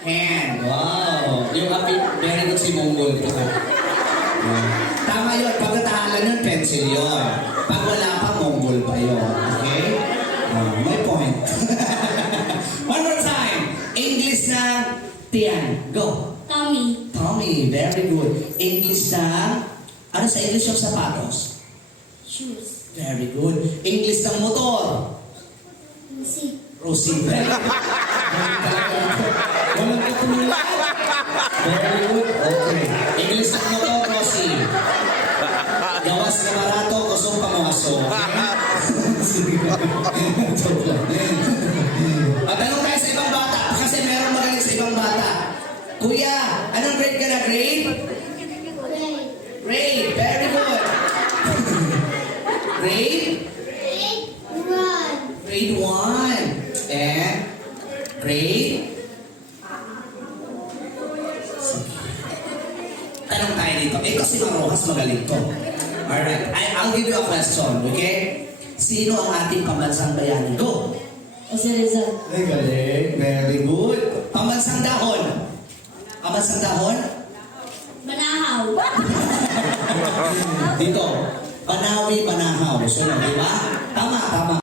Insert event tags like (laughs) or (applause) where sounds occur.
Hand. Wow. Yung api, very good si Mongol ko. Yeah. Tama yun. Pag natahalan yun, pencil yun. Pag wala pa, Mongol pa yun. Okay? Ah, may point. (laughs) One more time. English na Tian. Go. Tommy. Tommy, very good. English na, ano sa English yung sapatos? Shoes. Very good. English ng motor? Seat. Rosie. Very good. Very good. Okay. English ng motor, Rosie. Gawas na barato, kusong pamuaso. Joke lang. At tanong tayo sa ibang bata, kasi meron magaling sa ibang bata. Kuya, anong grade ka na? Grade? Grade. Very good. grade? Grade one. Grade 1. And grade? Tanong tayo dito. Ito si Mang Rojas magaling to. Alright. I, I'll give you a question, okay? Sino ang ating pambansang bayani? Go! Jose Rizal. Ay, galing. Very good. Pambansang dahon. Pambansang dahon? Manahaw. (laughs) Dito. Panawi, Panahaw. Sunod, di ba? Tama, tama.